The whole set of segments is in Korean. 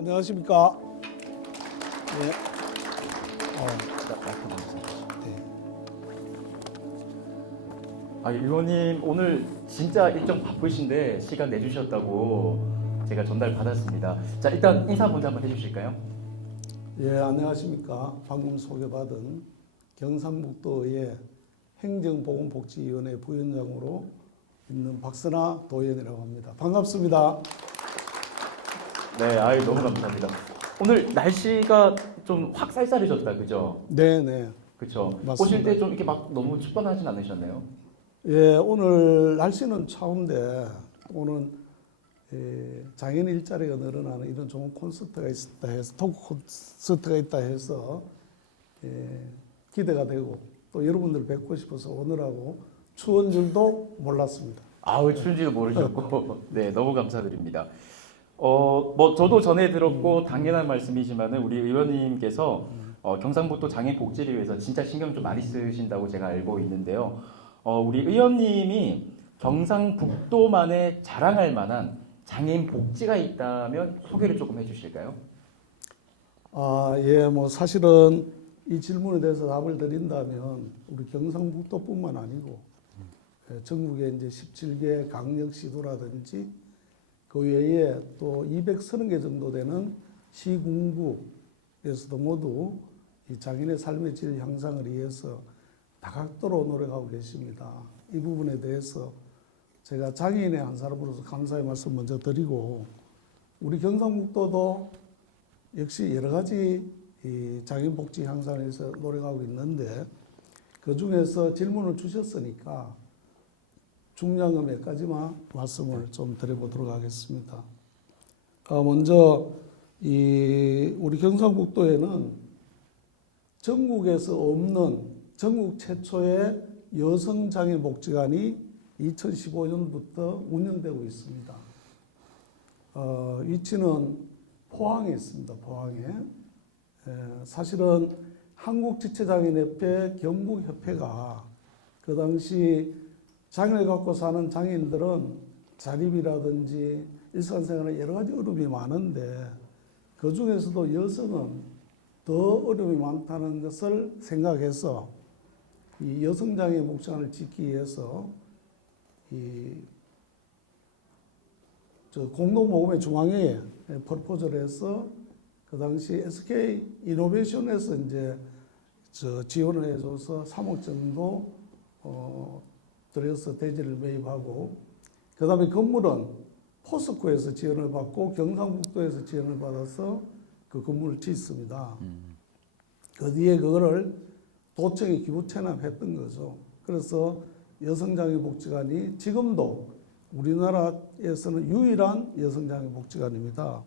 안녕하십니까. 네. 의원님 오늘 진짜 일정 바쁘신데 시간 내주셨다고 제가 전달 받았습니다. 자, 일단 인사 먼저 한번 해주실까요? 예, 안녕하십니까. 방금 소개받은 경상북도의 행정보건복지위원회 부위원장으로 있는 박선아 도의원이라고 합니다. 반갑습니다. 네, 너무 감사합니다. 오늘 날씨가 좀 확 쌀쌀해졌다, 그죠? 네. 그렇죠. 맞습니다. 오실 때 좀 이렇게 막 너무 춥거나 하진 않으셨나요? 예, 오늘 날씨는 차운데 오늘 장애인 일자리가 늘어나는 이런 좋은 콘서트가 있다 해서 토크 콘서트가 있다 해서 기대가 되고 또 여러분들 뵙고 싶어서 오늘하고 추운 줄도 몰랐습니다. 추운지도 모르셨고, 네, 너무 감사드립니다. 저도 전에 들었고 당연한 말씀이지만은 우리 의원님께서 경상북도 장애복지를 위해서 진짜 신경 좀 많이 쓰신다고 제가 알고 있는데요. 우리 의원님이 경상북도만의 자랑할 만한 장애인 복지가 있다면 소개를 조금 해주실까요? 예, 뭐 사실은 이 질문에 대해서 답을 드린다면 우리 경상북도뿐만 아니고 전국의 이제 17개 강력시도라든지 그 외에 또 230개 정도 되는 시군구에서도 모두 이 장애인의 삶의 질 향상을 위해서 다각도로 노력하고 계십니다. 이 부분에 대해서 제가 장애인의 한 사람으로서 감사의 말씀 먼저 드리고 우리 경상북도도 역시 여러 가지 이 장애인 복지 향상을 위해서 노력하고 있는데 그 중에서 질문을 주셨으니까 중요한 거 몇 가지만 말씀을 좀 드려보도록 하겠습니다. 먼저 우리 경상북도에는 전국에서 없는 전국 최초의 여성장애복지관이 2015년부터 운영되고 있습니다. 위치는 포항에 있습니다. 포항에. 사실은 한국지체장애인협회 경북협회가 그 당시 장애를 갖고 사는 장애인들은 자립이라든지 일상생활에 여러 가지 어려움이 많은데 그 중에서도 여성은 더 어려움이 많다는 것을 생각해서 이 여성장애 복지관을 짓기 위해서 공동모금의 중앙회에 프로포즈를 해서 그 당시 SK 이노베이션에서 이제 지원을 해줘서 3억 정도 들여서 대지를 매입하고 그 다음에 건물은 포스코에서 지원을 받고 경상북도에서 지원을 받아서 그 건물을 짓습니다. 그 뒤에 그거를 도청에 기부 체납했던 거죠. 그래서 여성장애복지관이 지금도 우리나라에서는 유일한 여성장애복지관입니다.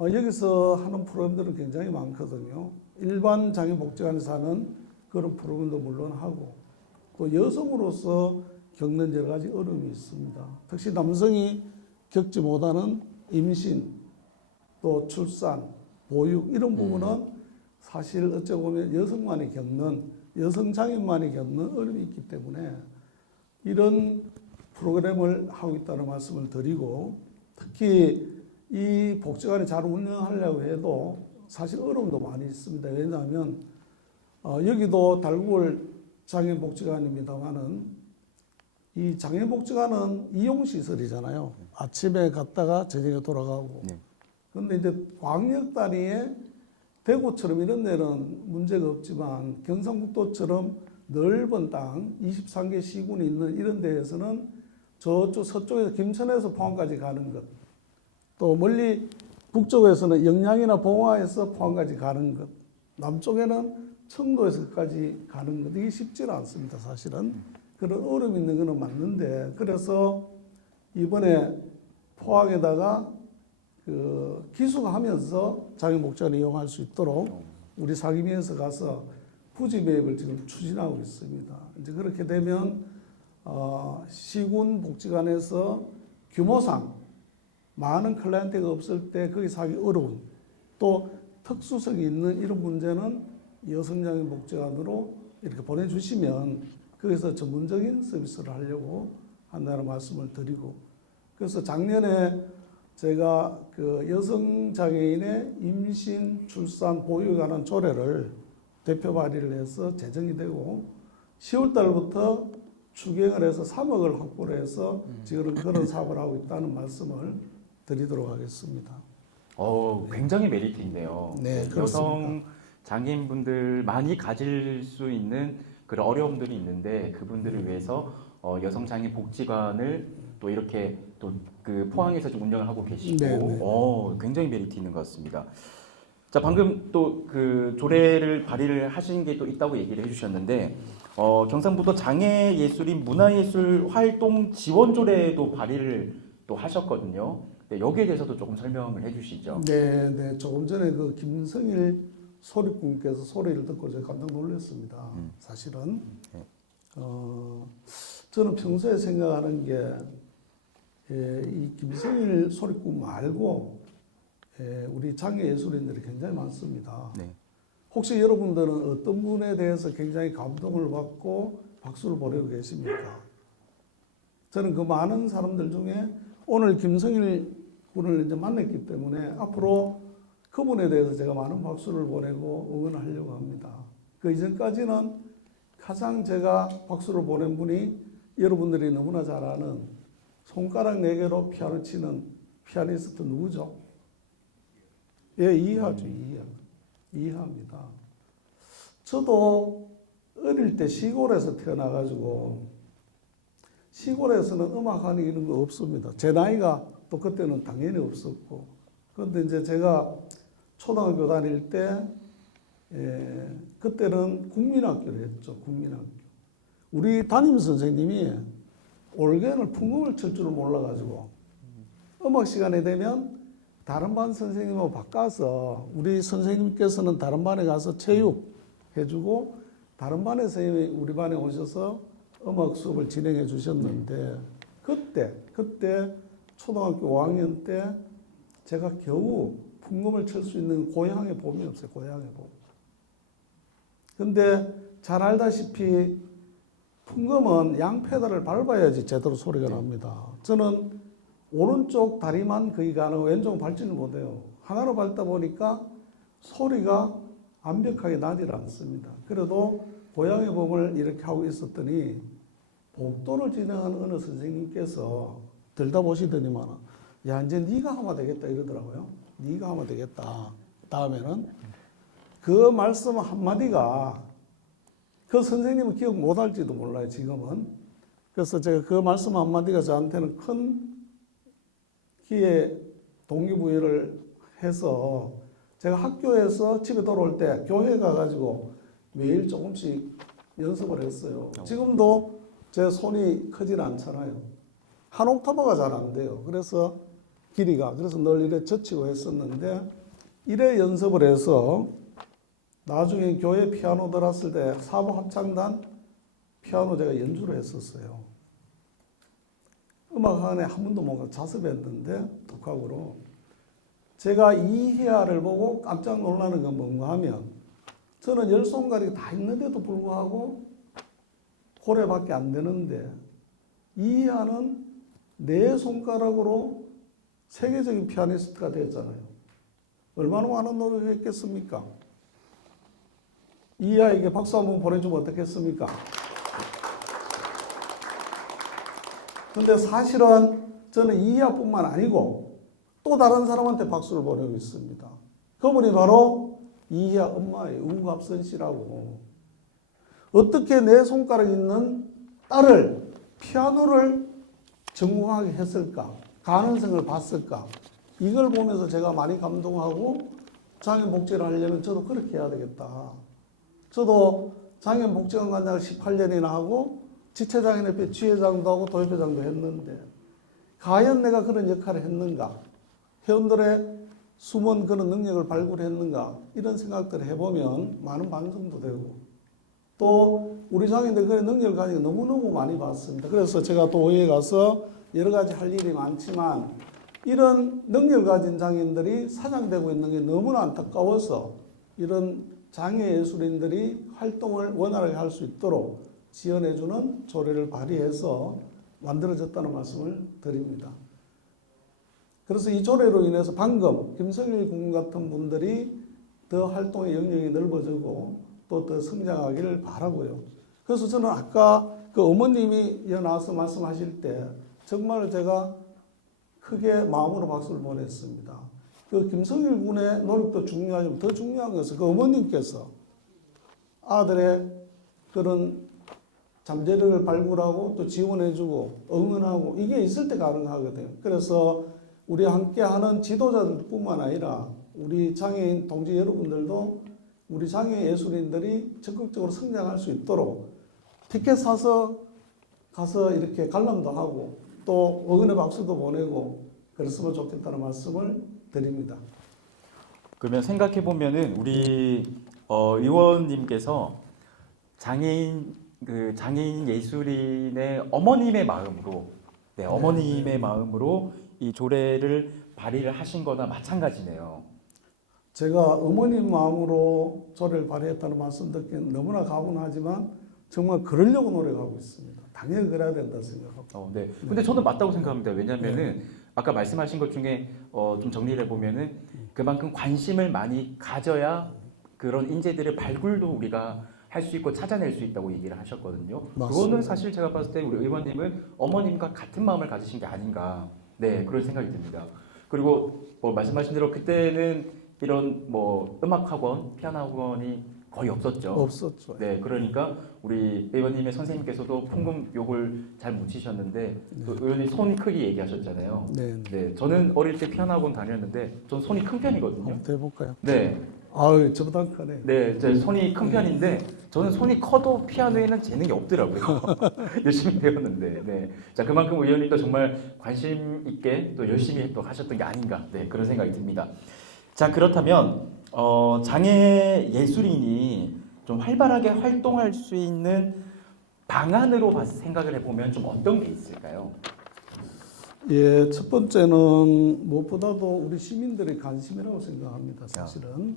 여기서 하는 프로그램들은 굉장히 많거든요. 일반 장애복지관에서 하는 그런 프로그램도 물론 하고 또 여성으로서 겪는 여러 가지 어려움이 있습니다. 특히 남성이 겪지 못하는 임신, 또 출산, 보육 이런 부분은 사실 어찌 보면 여성만이 겪는 여성장애인만이 겪는 어려움이 있기 때문에 이런 프로그램을 하고 있다는 말씀을 드리고 특히 이 복지관이 잘 운영하려고 해도 사실 어려움도 많이 있습니다. 왜냐하면 여기도 달구월 장애복지관입니다만은 이 장애복지관은 이용시설이잖아요. 아침에 갔다가 저녁에 돌아가고. 그런데 이제 광역 단위의 대구처럼 이런 데는 문제가 없지만 경상북도처럼 넓은 땅 23개 시군이 있는 이런 데에서는 저쪽 서쪽에서 김천에서 포항까지 가는 것, 또 멀리 북쪽에서는 영양이나 봉화에서 포항까지 가는 것, 남쪽에는 청도에서까지 가는 것, 이게 쉽지는 않습니다. 사실은 그런 어려움이 있는 것은 맞는데 그래서 이번에 포항에다가 기숙하면서 장애복지관을 이용할 수 있도록 우리 상임위에서 가서 부지 매입을 지금 추진하고 있습니다. 이제 그렇게 되면 시군 복지관에서 규모상 많은 클라이언트가 없을 때 거기서 하기 어려운 또 특수성이 있는 이런 문제는 여성장애복지관으로 이렇게 보내주시면 거기서 전문적인 서비스를 하려고 한다는 말씀을 드리고 그래서 작년에 제가 그 여성 장애인의 임신, 출산, 보육에 관한 조례를 대표 발의를 해서 제정이 되고 10월 달부터 추경을 해서 3억을 확보를 해서 지금 그런 사업을 하고 있다는 말씀을 드리도록 하겠습니다. 굉장히 메리트 있네요. 네, 여성 장애인분들 많이 가질 수 있는 그런 어려움들이 있는데 그분들을 위해서 여성 장애 복지관을 또 이렇게 또 그 포항에서 좀 운영을 하고 계시고 네, 네. 굉장히 메리트 있는 것 같습니다. 자, 방금 또 그 조례를 발의를 하신 게 또 있다고 얘기를 해주셨는데 경상북도 장애예술인 문화예술 활동 지원 조례도 발의를 또 하셨거든요. 네, 여기에 대해서도 조금 설명을 해주시죠. 네, 네. 조금 전에 그 김성일 소리꾼께서 소리를 듣고 제가 깜짝 놀랐습니다. 사실은 네. 저는 평소에 생각하는 게 이 김성일 소리꾼 말고 우리 장애 예술인들이 굉장히 많습니다. 네. 혹시 여러분들은 어떤 분에 대해서 굉장히 감동을 받고 박수를 보내고 계십니까? 저는 그 많은 사람들 중에 오늘 김성일 군을 이제 만났기 때문에 앞으로 그분에 대해서 제가 많은 박수를 보내고 응원하려고 합니다. 그 이전까지는 가장 제가 박수를 보낸 분이 여러분들이 너무나 잘 아는 손가락 4개로 피아노 치는 피아니스트 누구죠? 예, 이하죠. 이하입니다. 저도 어릴 때 시골에서 태어나가지고 시골에서는 음악하는 이런 거 없습니다. 제 나이가 또 그때는 당연히 없었고. 그런데 이제 제가 초등학교 다닐 때 그때는 국민학교를 했죠. 국민학교. 우리 담임 선생님이 올겐을 풍금을 칠 줄을 몰라가지고 음악 시간에 되면 다른 반 선생님하고 바꿔서 우리 선생님께서는 다른 반에 가서 체육 해주고 다른 반의 선생님이 우리 반에 오셔서 음악 수업을 진행해 주셨는데 그때 초등학교 5학년 때 제가 겨우 풍금을 칠 수 있는 고향의 봄이 없어요. 고향의 봄. 근데 잘 알다시피 풍금은 양 페달을 밟아야지 제대로 소리가 납니다. 저는 오른쪽 다리만 거의 가능하고 왼쪽은 밟지는 못해요. 하나로 밟다 보니까 소리가 완벽하게 나질 않습니다. 그래도 고향의 봄을 이렇게 하고 있었더니 복도를 진행하는 어느 선생님께서 들다 보시더니만 야 이제 네가 하면 되겠다 이러더라고요. 네가 하면 되겠다. 다음에는 그 말씀 한마디가 그 선생님은 기억 못할지도 몰라요 지금은. 그래서 제가 그 말씀 한마디가 저한테는 큰 기회 동기부여를 해서 제가 학교에서 집에 돌아올 때 교회 가가지고 매일 조금씩 연습을 했어요. 지금도 제 손이 크질 않잖아요. 한 옥타브가 잘 안 돼요. 그래서 길이가 그래서 늘 이래 젖히고 했었는데 이래 연습을 해서 나중에 교회 피아노 들었을 때 사부 합창단 피아노 제가 연주를 했었어요. 음악학원에 한 번도 못 가서 자습했는데 독학으로 제가 이희아를 보고 깜짝 놀라는 건 뭔가 하면 저는 10손가락이 다 있는데도 불구하고 고래밖에 안 되는데 이희아는 4손가락으로 세계적인 피아니스트가 됐잖아요. 얼마나 많은 노력을 했겠습니까? 이희아에게 박수 한번 보내주면 어떻겠습니까? 근데 사실은 저는 이희아뿐만 아니고 또 다른 사람한테 박수를 보내고 있습니다. 그분이 바로 이희아 엄마예요. 우갑선 씨라고. 어떻게 내 손가락 있는 딸을 피아노를 전공하게 했을까? 가능성을 봤을까? 이걸 보면서 제가 많이 감동하고 장애인복지를 하려면 저도 그렇게 해야 되겠다. 저도 장애인복지관 관장을 18년이나 하고 지체장애인협회 지회장도 하고 도협회장도 했는데 과연 내가 그런 역할을 했는가? 회원들의 숨은 그런 능력을 발굴했는가? 이런 생각들을 해보면 많은 반성도 되고 또 우리 장애인들 그런 능력을 가지고 너무너무 많이 봤습니다. 그래서 제가 도의회 가서 여러 가지 할 일이 많지만 이런 능력을 가진 장애인들이 사장되고 있는 게 너무나 안타까워서 이런 장애 예술인들이 활동을 원활하게 할 수 있도록 지원해주는 조례를 발의해서 만들어졌다는 말씀을 드립니다. 그래서 이 조례로 인해서 방금 김성일 군 같은 분들이 더 활동의 영역이 넓어지고 또 더 성장하기를 바라고요. 그래서 저는 아까 그 어머님이 나와서 말씀하실 때 정말 제가 크게 마음으로 박수를 보냈습니다. 그 김성일 군의 노력도 중요하지만 더 중요한 것은 그 어머님께서 아들의 그런 잠재력을 발굴하고 또 지원해주고 응원하고 이게 있을 때 가능하거든요. 그래서 우리 함께하는 지도자들뿐만 아니라 우리 장애인 동지 여러분들도 우리 장애 예술인들이 적극적으로 성장할 수 있도록 티켓 사서 가서 이렇게 관람도 하고 또 응원의 박수도 보내고 그랬으면 좋겠다는 말씀을 드립니다. 그러면 생각해 보면은 우리 의원님께서 장애인 예술인의 어머님의 마음으로, 네, 어머님의 마음으로 이 조례를 발의를 하신 거나 마찬가지네요. 제가 어머님 마음으로 조례를 발의했다는 말씀 듣기는 너무나 가분하지만 정말 그러려고 노력하고 있습니다. 당연히 그래야 된다 생각하고. 네. 근데 저는 맞다고 생각합니다. 왜냐면은 아까 말씀하신 것 중에 좀 정리를 해보면은 그만큼 관심을 많이 가져야 그런 인재들의 발굴도 우리가 할 수 있고 찾아낼 수 있다고 얘기를 하셨거든요. 맞습니다. 그거는 사실 제가 봤을 때 우리 의원님은 어머님과 같은 마음을 가지신 게 아닌가, 네, 그런 생각이 듭니다. 그리고 뭐 말씀하신 대로 그때는 이런 뭐 음악 학원, 피아노 학원이 거의 없었죠. 없었죠. 네, 그러니까 우리 의원님의 선생님께서도 풍금 욕을 잘 못 치셨는데 또 의원님 손 크기 얘기하셨잖아요. 네. 네, 저는 어릴 때 피아노 학원 다녔는데 전 손이 큰 편이거든요. 한번 해볼까요? 네, 아유, 저보다 크네. 네, 제 손이 큰 편인데 저는 손이 커도 피아노에는 재능이 없더라고요. 열심히 배웠는데, 네, 자 그만큼 의원님도 정말 관심 있게 또 열심히 또 하셨던 게 아닌가, 네, 그런 생각이 듭니다. 자 그렇다면 장애 예술인이 좀 활발하게 활동할 수 있는 방안으로 생각을 해보면 좀 어떤 게 있을까요? 예, 첫 번째는 무엇보다도 우리 시민들의 관심이라고 생각합니다. 사실은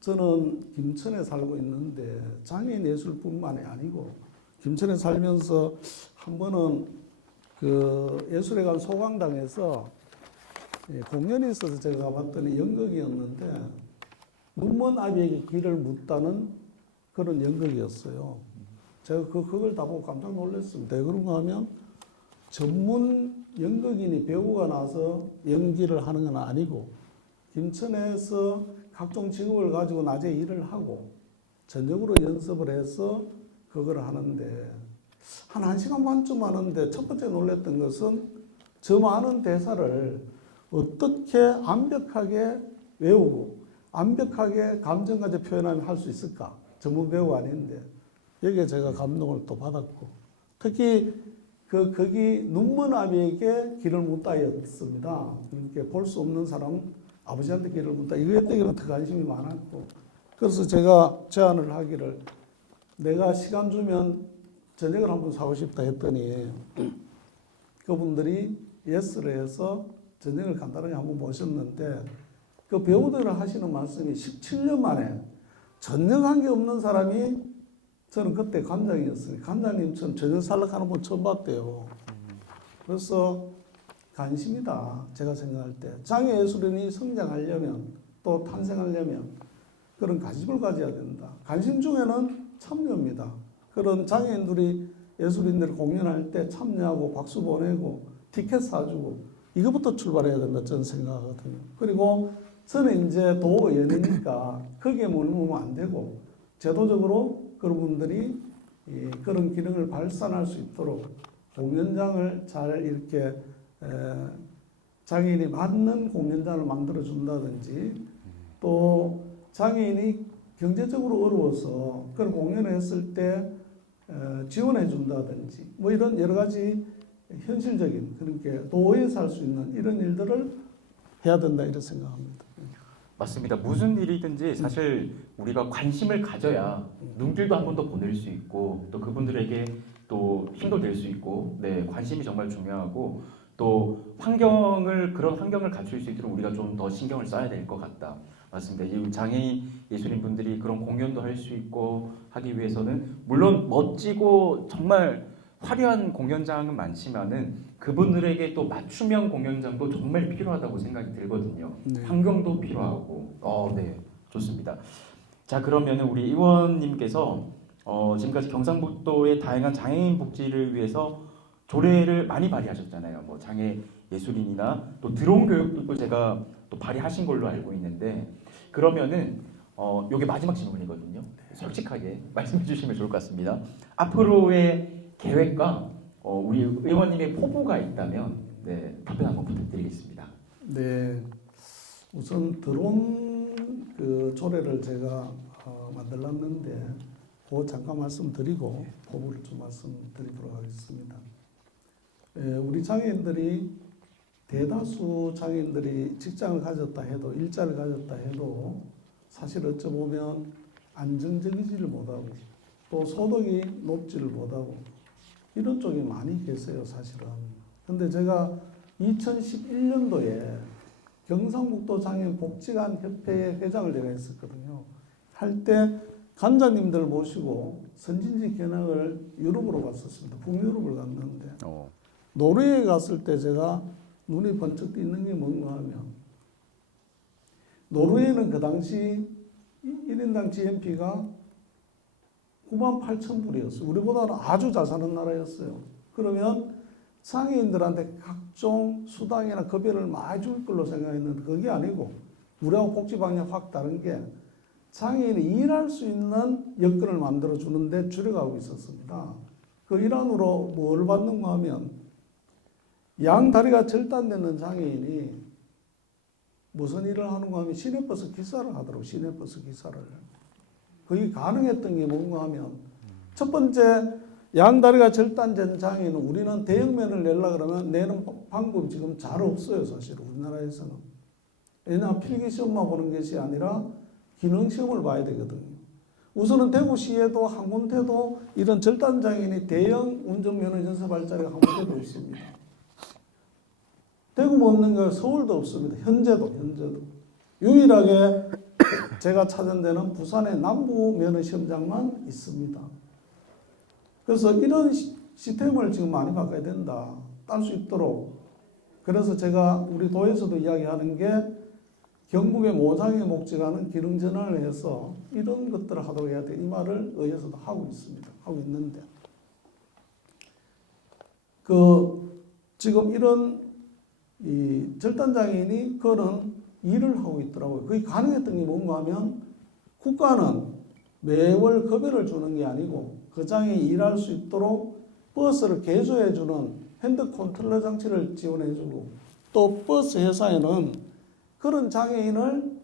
저는 김천에 살고 있는데 장애인 예술뿐만이 아니고 김천에 살면서 한 번은 그 예술에 관 소강당에서 공연이 있어서 제가 가봤더니 연극이었는데 눈먼 아비에게 길을 묻다는 그런 연극이었어요. 제가 그걸 다 보고 깜짝 놀랐습니다. 왜 그런가 하면 전문 연극인이 배우가 나서 연기를 하는 건 아니고 김천에서 각종 직업을 가지고 낮에 일을 하고 저녁으로 연습을 해서 그걸 하는데 한 1시간 반쯤 하는데 첫 번째 놀랐던 것은 저 많은 대사를 어떻게 완벽하게 외우고 완벽하게 감정까지 표현하면 할 수 있을까? 전문 배우가 아닌데 여기에 제가 감동을 또 받았고 특히 거기 눈먼 아비에게 길을 묻다였습니다. 이렇게 볼 수 없는 사람 아버지한테 길을 묻다. 이거에 대해서 더 관심이 많았고 그래서 제가 제안을 하기를 내가 시간 주면 저녁을 한번 사고 싶다 했더니 그분들이 예스를 해서 저녁을 간단하게 한번 모셨는데 그 배우들을 하시는 말씀이 17년 만에 전혀 게 없는 사람이 저는 그때 관장이었어요. 관장님처럼 저녁 살락하는 분 처음 봤대요. 그래서 관심이다. 제가 생각할 때 장애 예술인이 성장하려면 또 탄생하려면 그런 관심을 가져야 된다. 관심 중에는 참여입니다. 그런 장애인들이 예술인들이 공연할 때 참여하고 박수 보내고 티켓 사주고 이것부터 출발해야 된다 저는 생각하거든요. 그리고 저는 이제 도의원이니까 거기에 머무르면 안 되고 제도적으로 그런 분들이 그런 기능을 발산할 수 있도록 공연장을 잘 이렇게 장애인이 맞는 공연장을 만들어 준다든지 또 장애인이 경제적으로 어려워서 그런 공연을 했을 때 지원해 준다든지 뭐 이런 여러 가지 현실적인 그렇게 도에서 할 수 있는 이런 일들을 해야 된다 이렇게 생각합니다. 맞습니다. 무슨 일이든지 사실 우리가 관심을 가져야 눈길도 한 번 더 보낼 수 있고 또 그분들에게 또 힘도 될 수 있고 네 관심이 정말 중요하고 또 그런 환경을 갖출 수 있도록 우리가 좀 더 신경을 써야 될 것 같다. 맞습니다. 이 장애인 예술인 분들이 그런 공연도 할 수 있고 하기 위해서는 물론 멋지고 정말 화려한 공연장은 많지만은 그분들에게 또 맞춤형 공연장도 정말 필요하다고 생각이 들거든요. 네. 환경도 필요하고. 네, 좋습니다. 자, 그러면은 우리 의원님께서 지금까지 경상북도의 다양한 장애인 복지를 위해서 조례를 많이 발의하셨잖아요. 뭐 장애 예술인이나 또 드론 교육도 제가 또 발의하신 걸로 알고 있는데, 그러면은 요게 마지막 질문이거든요. 솔직하게 말씀해 주시면 좋을 것 같습니다. 앞으로의 계획과 우리 의원님의 포부가 있다면 네, 답변 한번 부탁드리겠습니다. 네, 우선 드론 그 조례를 제가 만들었는데 그거 잠깐 말씀드리고 포부를 좀 말씀드리도록 하겠습니다. 우리 장애인들이 대다수 장애인들이 직장을 가졌다 해도 일자를 가졌다 해도 사실 어찌 보면 안정적이지를 못하고 또 소득이 높지를 못하고 이런 쪽이 많이 계세요, 사실은. 근데 제가 2011년도에 경상북도 장애인 복지관 협회의 회장을 제가 했었거든요. 할 때 간사님들 모시고 선진지 견학을 유럽으로 갔었습니다. 북유럽을 갔는데 노르웨이에 갔을 때 제가 눈이 번쩍 띄는 게 뭔가 하면 노르웨이는 그 당시 1인당 GNP가 98,000불이었어요. 우리보다는 아주 잘 사는 나라였어요. 그러면 장애인들한테 각종 수당이나 급여를 많이 줄 걸로 생각했는데 그게 아니고 우리하고 복지 방향이 확 다른 게 장애인이 일할 수 있는 여건을 만들어 주는데 줄여가고 있었습니다. 그 일환으로 뭘 받는가 하면 양 다리가 절단되는 장애인이 무슨 일을 하는가 하면 시내버스 기사를 하더라고요. 시내버스 기사를. 그게 가능했던 게 뭔가 하면 첫 번째 양다리가 절단된 장애인은 우리는 대형면을 내려고 그러면 내는 방법이 지금 잘 없어요. 사실 우리나라에서는. 왜냐하면 필기시험만 보는 것이 아니라 기능시험을 봐야 되거든요. 우선은 대구시에도 한 군데도 이런 절단 장애인이 대형 운전면허 연습할 자리가 한 군데도 없습니다. 대구만 없는 거 서울도 없습니다. 현재도. 유일하게 제가 찾은 데는 부산의 남부 면허 시험장만 있습니다. 그래서 이런 시스템을 지금 많이 바꿔야 된다. 딸 수 있도록. 그래서 제가 우리 도에서도 이야기하는 게 경북의 모장애 복지관은 기능 전환을 해서 이런 것들을 하도록 해야 돼. 이 말을 의회에서도 하고 있습니다. 하고 있는데. 지금 이런 이 절단장애인이 그런 일을 하고 있더라고요. 그게 가능했던 게 뭔가 하면 국가는 매월 급여를 주는 게 아니고 그 장애인이 일할 수 있도록 버스를 개조해주는 핸드 컨트롤러 장치를 지원해주고 또 버스 회사에는 그런 장애인을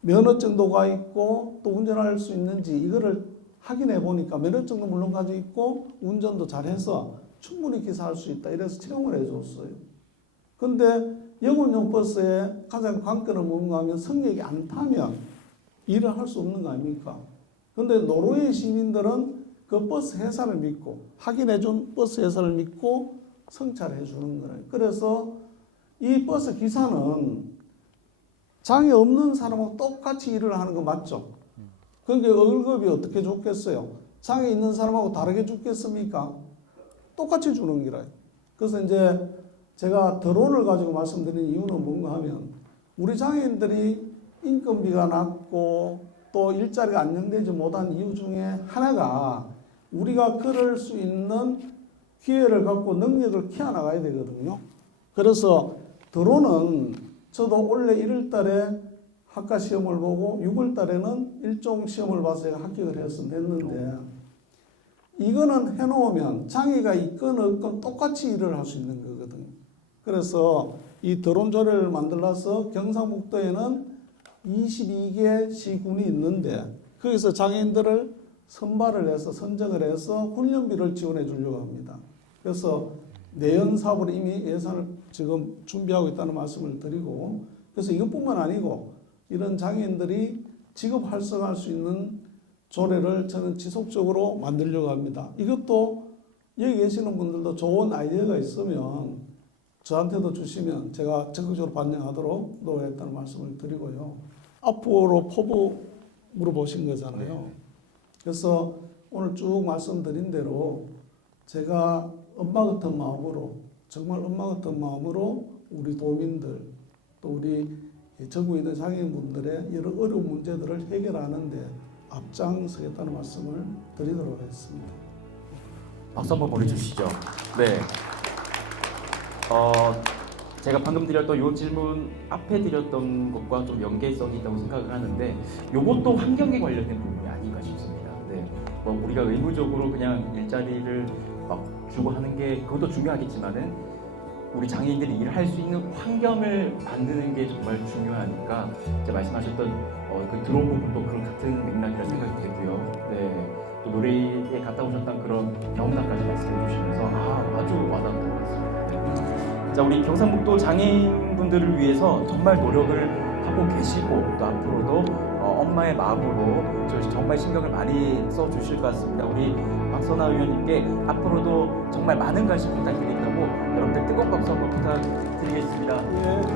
면허증도가 있고 또 운전할 수 있는지 이거를 확인해 보니까 면허증도 물론 가지고 있고 운전도 잘해서 충분히 기사할 수 있다. 이래서 채용을 해줬어요. 근데 영업용 버스의 가장 관건은 뭔가 하면 승객이 안 타면 일을 할 수 없는 거 아닙니까? 근데 노르웨이 시민들은 그 버스 회사를 믿고 확인해준 버스 회사를 믿고 성찰해 주는 거예요. 그래서 이 버스 기사는 장애 없는 사람하고 똑같이 일을 하는 거 맞죠? 그러니까 월급이 어떻게 좋겠어요? 장애 있는 사람하고 다르게 주겠습니까? 똑같이 주는 기라요. 그래서 이제 제가 드론을 가지고 말씀드린 이유는 뭔가 하면 우리 장애인들이 인건비가 낮고 또 일자리가 안정되지 못한 이유 중에 하나가 우리가 그럴 수 있는 기회를 갖고 능력을 키워나가야 되거든요. 그래서 드론은 저도 올해 1월 달에 학과 시험을 보고 6월 달에는 일종 시험을 봐서 제가 합격을 했는데 이거는 해놓으면 장애가 있건 없건 똑같이 일을 할 수 있는 거거든요. 그래서 이 드론 조례를 만들어서 경상북도에는 22개 시군이 있는데 거기서 장애인들을 선발을 해서 선정을 해서 훈련비를 지원해 주려고 합니다. 그래서 내연 사업을 이미 예산을 지금 준비하고 있다는 말씀을 드리고 그래서 이것뿐만 아니고 이런 장애인들이 직업 활성화할 수 있는 조례를 저는 지속적으로 만들려고 합니다. 이것도 여기 계시는 분들도 좋은 아이디어가 있으면 저한테도 주시면 제가 적극적으로 반영하도록 노력했다는 말씀을 드리고요. 앞으로 포부 물어보신 거잖아요. 그래서 오늘 쭉 말씀드린 대로 제가 엄마 같은 마음으로 정말 엄마 같은 마음으로 우리 도민들 또 우리 전국에 있는 장애인분들의 여러 어려운 문제들을 해결하는 데 앞장서겠다는 말씀을 드리도록 하겠습니다. 박수 한번 보내주시죠. 네. 제가 방금 드렸던 이 질문 앞에 드렸던 것과 좀 연계성이 있다고 생각을 하는데 이것도 환경에 관련된 부분이 아닌가 싶습니다. 네. 뭐 우리가 의무적으로 그냥 일자리를 막 주고 하는 게 그것도 중요하겠지만은 우리 장애인들이 일을 할 수 있는 환경을 만드는 게 정말 중요하니까 제가 말씀하셨던 그 드론 부분도 그런 같은 맥락이라는 생각이 들고요. 네. 또 노래에 갔다 오셨던 그런 경험담까지 말씀해 주시면서 아주 와닿는 것 같습니다. 네. 자, 우리 경상북도 장애인분들을 위해서 정말 노력을 하고 계시고 또 앞으로도 엄마의 마음으로 정말 신경을 많이 써주실 것 같습니다. 우리 박선아 의원님께 앞으로도 정말 많은 관심 부탁드린다고 여러분들 뜨거운 박수 한번 부탁드리겠습니다. 예.